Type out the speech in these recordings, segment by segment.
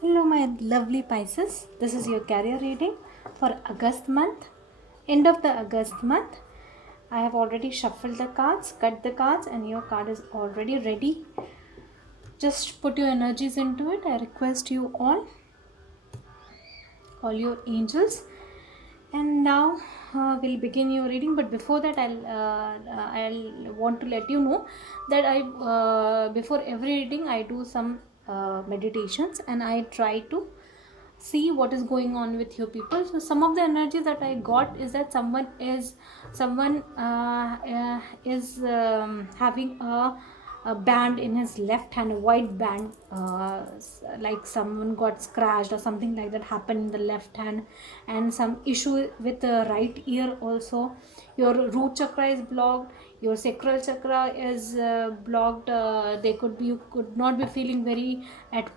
Hello, my lovely Pisces. This is your career reading for August month. End of the August month. I have already shuffled the cards, cut the cards, and your card is already ready. Just put your energies into it. I request you all your angels. And now we'll begin your reading. But before that, I'll want to let you know that I before every reading I do some meditations and I try to see what is going on with your people. So some of the energy that I got is that someone is having a band in his left hand, a white band, like someone got scratched or something like that happened in the left hand, and some issue with the right ear also. Your root chakra is blocked, your sacral chakra is blocked. They could be, you could not be feeling very right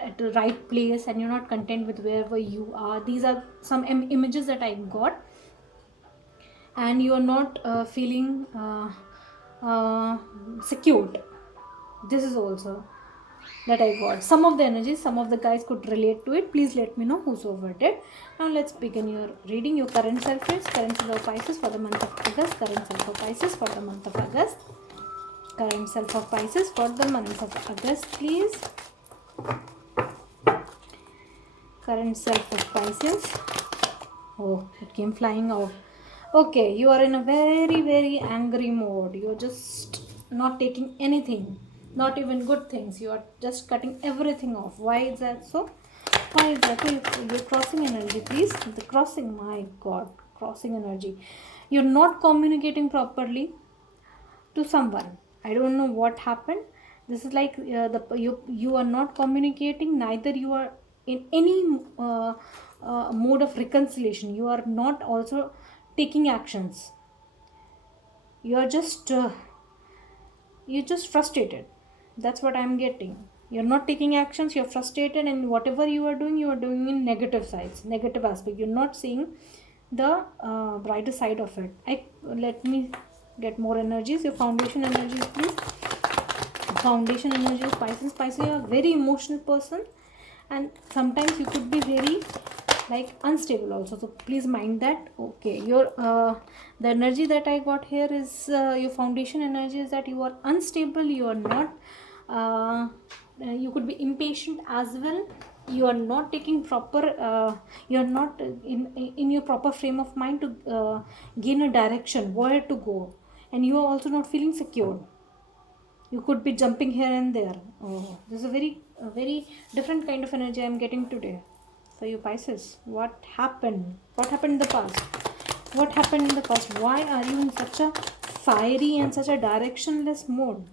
at the right place, and you're not content with wherever you are. These are some images that I got. And you are not feeling secured. This is also that I got. Some of the energies, some of the guys could relate to it. Please let me know whosoever did. Now let's begin your reading. Your current self is current self of Pisces for the month of August. Current self of Pisces for the month of August. Current self of Pisces for the month of August, please. Current self of Pisces. Oh, it came flying out. Okay, you are in a very, very angry mode. You're just not taking anything, not even good things. You are just cutting everything off. Why is that so? Why is that? You're crossing energy, please. The crossing, my God, crossing energy. You're not communicating properly to someone. I don't know what happened. This is like you are not communicating. Neither you are in any mode of reconciliation. You are not also taking actions. You are just you're just frustrated. That's what I'm getting. You're not taking actions. You're frustrated, and whatever you are doing in negative sides, negative aspect. You're not seeing the brighter side of it. Let me get more energies. Your foundation energies, please. Foundation energies, Pisces. Pisces, you're a very emotional person, and sometimes you could be very like unstable also, so please mind that. Okay, your the energy that I got here is your foundation energy is that you are unstable. You are not you could be impatient as well. You are not taking proper you are not in your proper frame of mind to gain a direction where to go, and you are also not feeling secure. You could be jumping here and there. Oh, this is a very different kind of energy I'm getting today. So you Pisces, what happened? What happened in the past? What happened in the past? Why are you in such a fiery and such a directionless mode?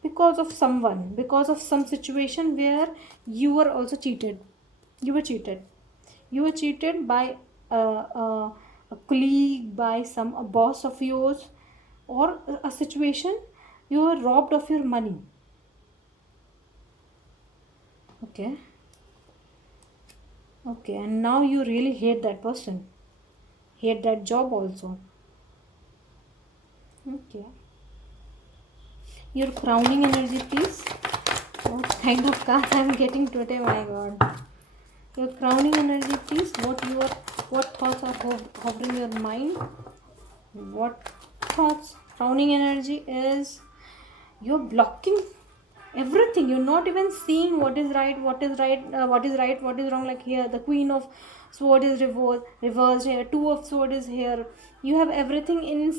Because of someone, because of some situation where you were also cheated. You were cheated. You were cheated by a colleague, by some a boss of yours, or a situation. You were robbed of your money. Okay. Okay, and now you really hate that person, hate that job also. Okay. Your crowning energy, please. What kind of cards I'm getting today, my God. Your crowning energy, please. What thoughts are hovering your mind? What thoughts? Crowning energy is you're blocking everything. You're not even seeing what is right, what is right, what is wrong. Like here, the Queen of Sword is reversed here. Two of Sword is here. You have everything in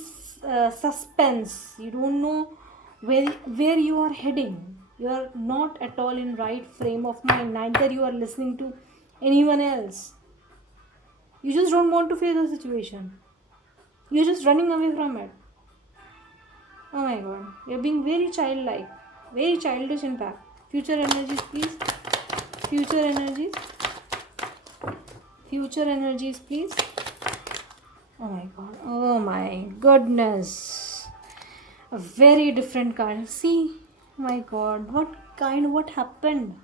suspense. You don't know where you are heading. You are not at all in right frame of mind. Neither you are listening to anyone else. You just don't want to face the situation. You're just running away from it. Oh my God, you're being very childlike, very childish in fact. Future energies, please. Future energies. Future energies, please. Oh my God. Oh my goodness. A very different card. See, my God, what happened?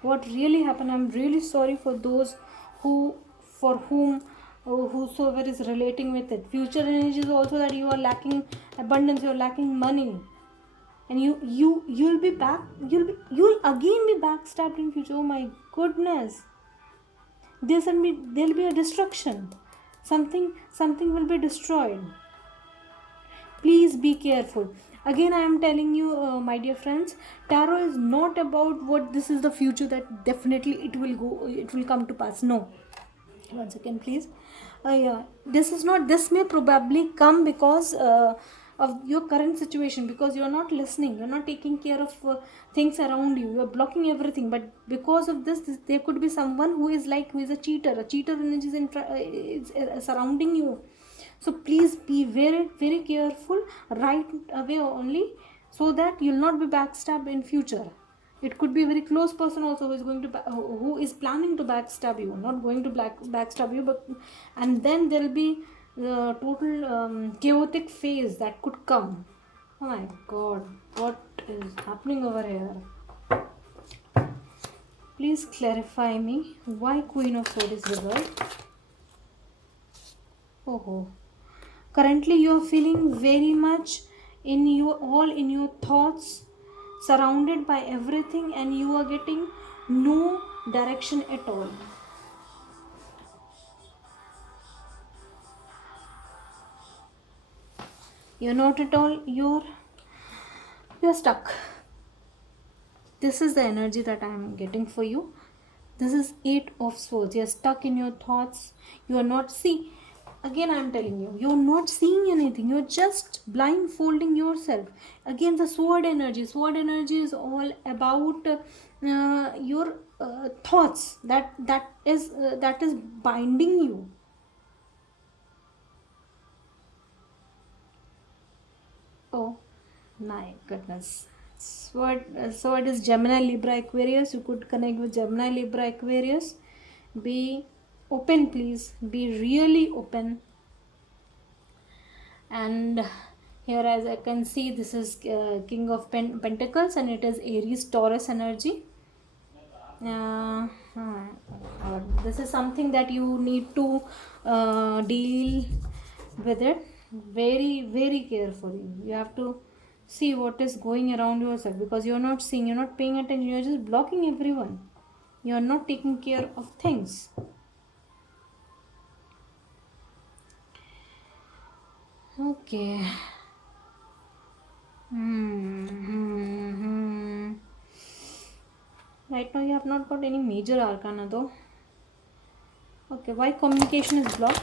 What really happened? I'm really sorry for those for whom whosoever is relating with it. Future energy is also that you are lacking abundance, you're lacking money. and you'll be back, you'll again be backstabbed in future. Oh my goodness, there'll be a destruction, something will be destroyed. Please be careful. Again I am telling you, my dear friends, tarot is not about what this is the future, that definitely it will come to pass. No, one second please. Yeah, this is not, this may probably come because of your current situation, because you are not listening, you're not taking care of things around you, you're blocking everything. But because of this, there could be someone who is like, who is a cheater energy is surrounding you. So please be very very careful right away only, so that you'll not be backstabbed in future. It could be a very close person also who is going to who is planning to backstab you, not going to backstab you, but and then there'll be the total chaotic phase that could come. Oh my god, what is happening over here? Please clarify me why Queen of Swords is reversed. Oh, currently you are feeling very much in your all in your thoughts, surrounded by everything, and you are getting no direction at all. You're not at all, you're stuck. This is the energy that I am getting for you. This is Eight of Swords. You're stuck in your thoughts. You are not, see, again I am telling you, you're not seeing anything, you're just blindfolding yourself. Again, the sword energy is all about your thoughts, that is binding you. Oh my goodness. Sword is Gemini, Libra, Aquarius. You could connect with Gemini, Libra, Aquarius. Be open, please. Be really open. And here, as I can see, this is King of Pentacles, and it is Aries, Taurus energy. This is something that you need to deal with it very very carefully. You have to see what is going around yourself, because you're not seeing, you're not paying attention, you're just blocking everyone, you're not taking care of things. Okay. Right now you have not got any major arcana though. Okay, why communication is blocked?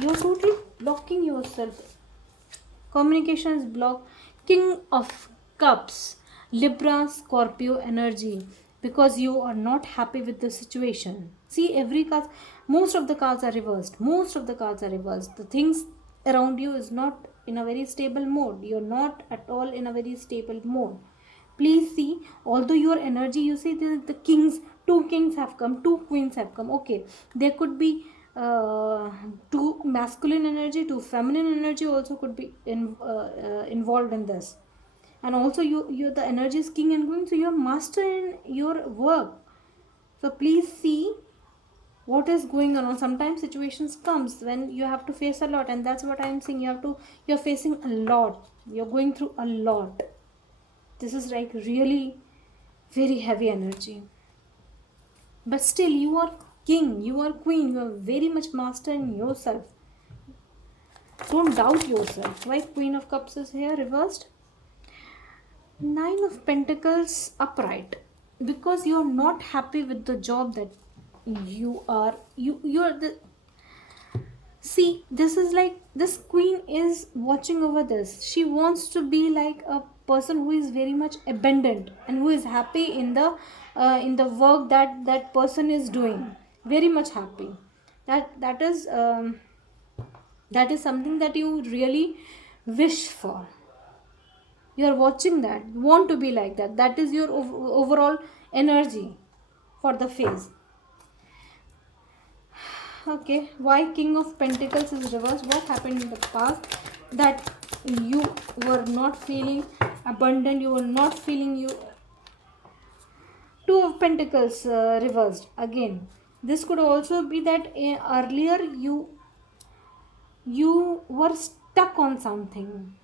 You're totally blocking yourself. Communication is blocked. King of Cups, Libra, Scorpio energy, because you are not happy with the situation. See, every card, most of the cards are reversed. The things around you is not in a very stable mode. You're not at all in a very stable mode. Please see, although your energy, you see the kings, two kings have come, two queens have come. Okay, there could be two masculine energy, two feminine energy also could be involved in this. And also you the energy is king and queen, so you're master in your work. So please see what is going on. Sometimes situations comes when you have to face a lot, and that's what I'm saying. You're facing a lot, you're going through a lot. This is like really very heavy energy, but still you are king, you are queen, you are very much master in yourself. Don't doubt yourself. Why Queen of Cups is here reversed? Nine of Pentacles upright, because you are not happy with the job that you are the, see, this is like, this queen is watching over this. She wants to be like a person who is very much abundant and who is happy in the work that person is doing, very much happy. That is something that you really wish for. You are watching that, you want to be like that. That is your overall energy for the phase. Okay, why King of Pentacles is reversed? What happened in the past that you were not feeling abundant, you were not feeling you. Two of Pentacles reversed again. This could also be that earlier you were stuck on something.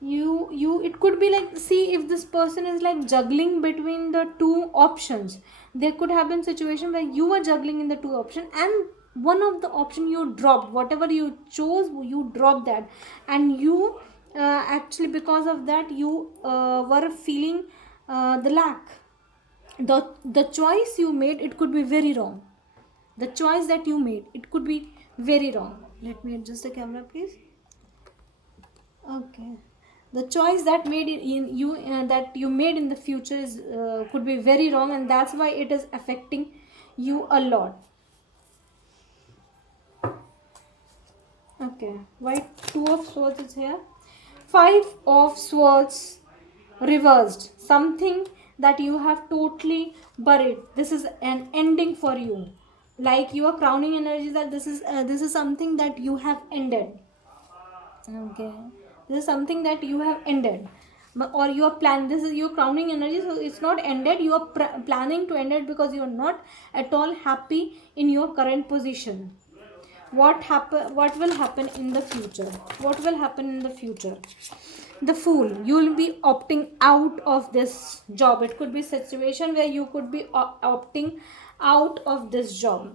You you it could be like, see, if this person is like juggling between the two options, there could have been situation where you were juggling in the two option, and one of the option you dropped, whatever you chose you dropped that, and you actually because of that you were feeling the lack. The choice you made, it could be very wrong. The choice that you made, it could be very wrong. Let me adjust the camera, please. Okay, the choice that made it in you that you made in the future is could be very wrong, and that's why it is affecting you a lot. Okay, white two of swords is here, five of swords reversed, something that you have totally buried. This is an ending for you, like your crowning energy, that this is something that you have ended. Okay, this is something that you have ended. Or you are plan, this is your crowning energy, so it's not ended, you are planning to end it because you are not at all happy in your current position. What will happen in the future? What will happen in the future? The Fool, you will be opting out of this job. It could be situation where you could be opting out of this job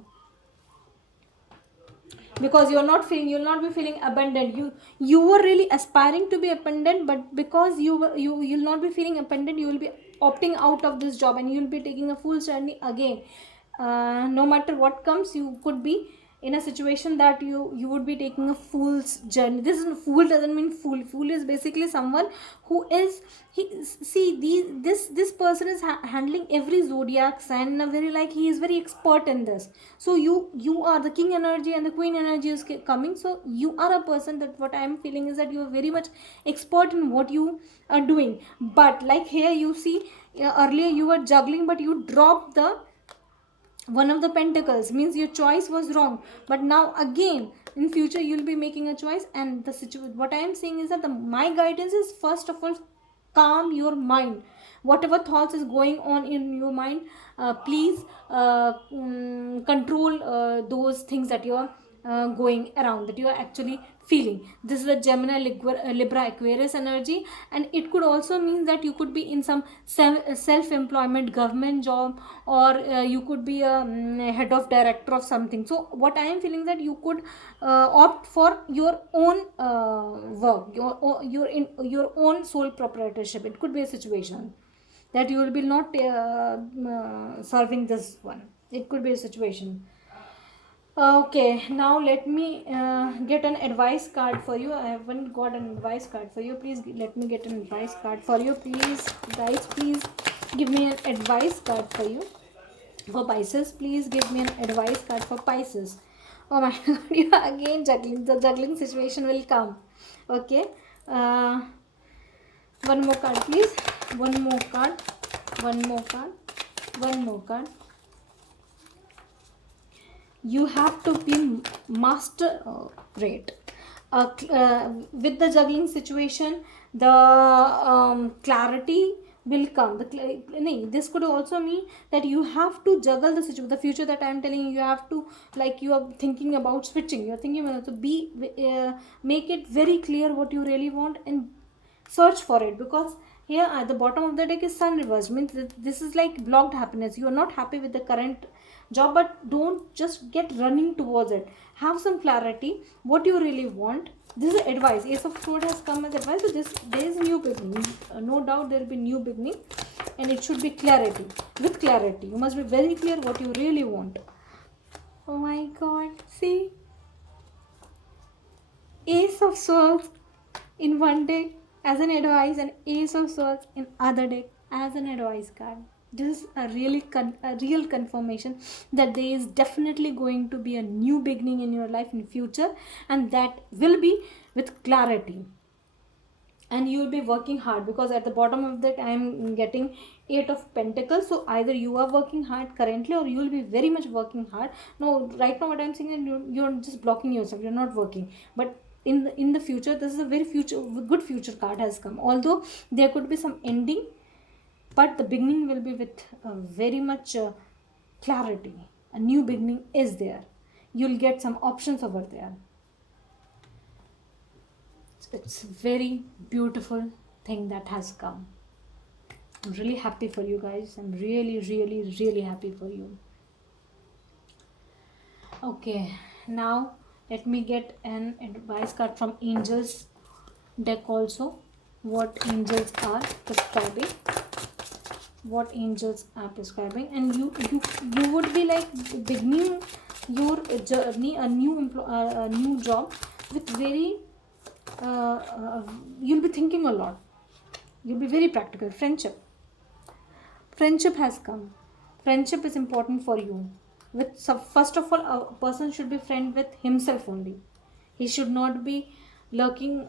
because you'll not be feeling abandoned. You were really aspiring to be abandoned, but because you'll not be feeling abandoned, you will be opting out of this job, and you'll be taking a full journey again. No matter what comes, you could be in a situation that you would be taking a fool's journey. This is, fool doesn't mean fool. Fool is basically someone who is, he, see, this person is handling every zodiac sign in a very, like, he is very expert in this. So you are the king energy and the queen energy is coming, so you are a person that, what I am feeling is that you are very much expert in what you are doing. But like here you see, earlier you were juggling, but you dropped the one of the pentacles, means your choice was wrong. But now again in future you'll be making a choice, and the situation, what I am saying is that my guidance is, first of all, calm your mind. Whatever thoughts is going on in your mind, please control those things that you are going around, that you are actually feeling. This is a Gemini, Libra, Aquarius energy, and it could also mean that you could be in some self-employment, government job, or you could be a head of director of something. So what I am feeling, that you could opt for your own work, your own sole proprietorship. It could be a situation that you will be not serving this one. It could be a situation. Okay, now let me get an advice card for you. I haven't got an advice card for you. Please let me get an advice card for you. Please, guys, please give me an advice card for you. For Pisces, please give me an advice card for Pisces. Oh my god, you are again juggling. The juggling situation will come. Okay. One more card, please. One more card. One more card. One more card. You have to be master. Oh, great. With the juggling situation, the clarity will come. This could also mean that you have to juggle the situation. The future that I am telling you, you have to, like, you are thinking about switching. You are thinking about to be make it very clear what you really want and search for it. Because here at the bottom of the deck is Sun reversed, means this is like blocked happiness. You are not happy with the current job, but don't just get running towards it. Have some clarity what you really want. This is advice. Ace of Swords has come as advice. So there is new beginning. No doubt there will be new beginning, and it should be clarity. With clarity, you must be very clear what you really want. Oh my god, see, Ace of Swords in one deck as an advice, and Ace of Swords in other deck as an advice card. This is a real confirmation that there is definitely going to be a new beginning in your life in future, and that will be with clarity. And you will be working hard, because at the bottom of that I am getting 8 of Pentacles. So either you are working hard currently, or you will be very much working hard. No, right now what I am saying is you're just blocking yourself. You're not working, but in the future, this is a very good future card has come. Although there could be some ending, but the beginning will be with very much clarity. A new beginning is there. You'll get some options over there. It's very beautiful thing that has come. I'm really happy for you guys. I'm really, really, really happy for you. Okay, now let me get an advice card from Angels deck also. What angels are prescribing. What angels are prescribing, and you would be like beginning your journey, a new job with very you'll be thinking a lot. You'll be very practical. Friendship has come. Friendship is important for you. With first of all, a person should be friend with himself only. He should not be lurking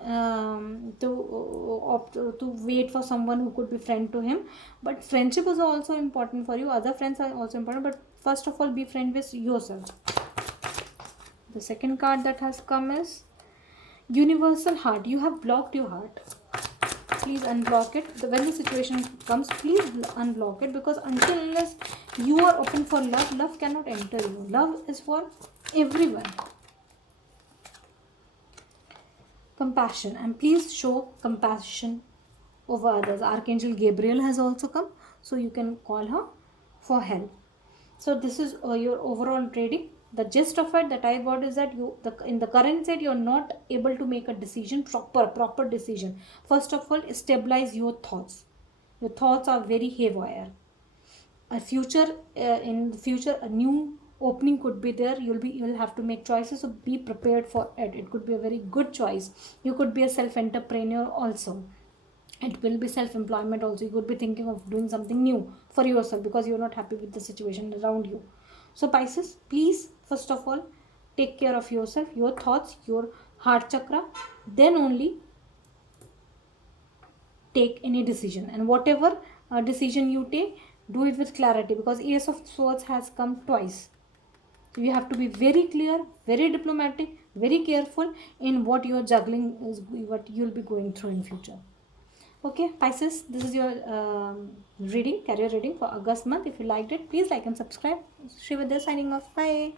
to wait for someone who could be friend to him. But friendship is also important for you. Other friends are also important, but first of all, be friend with yourself. The second card that has come is Universal Heart. You have blocked your heart. Please unblock it. When the situation comes, please unblock it, because until unless you are open for love, love cannot enter you. Love is for everyone. Compassion, and please show compassion over others. Archangel Gabriel has also come, so you can call her for help. So this is your overall reading. The gist of it that I got is that in the current state you're not able to make a decision, proper decision. First of all, stabilize your thoughts. Your thoughts are very haywire. In the future, a new opening could be there. You'll have to make choices, so be prepared for it. It could be a very good choice. You could be a self-entrepreneur also. It will be self-employment also. You could be thinking of doing something new for yourself because you're not happy with the situation around you. So Pisces, please first of all take care of yourself, your thoughts, your heart chakra, then only take any decision. And whatever decision you take, do it with clarity, because Ace of Swords has come twice. So you have to be very clear, very diplomatic, very careful in what you are juggling, is what you'll be going through in future. Okay, Pisces, this is your career reading for August month. If you liked it, please like and subscribe. Shrividya signing off. Bye.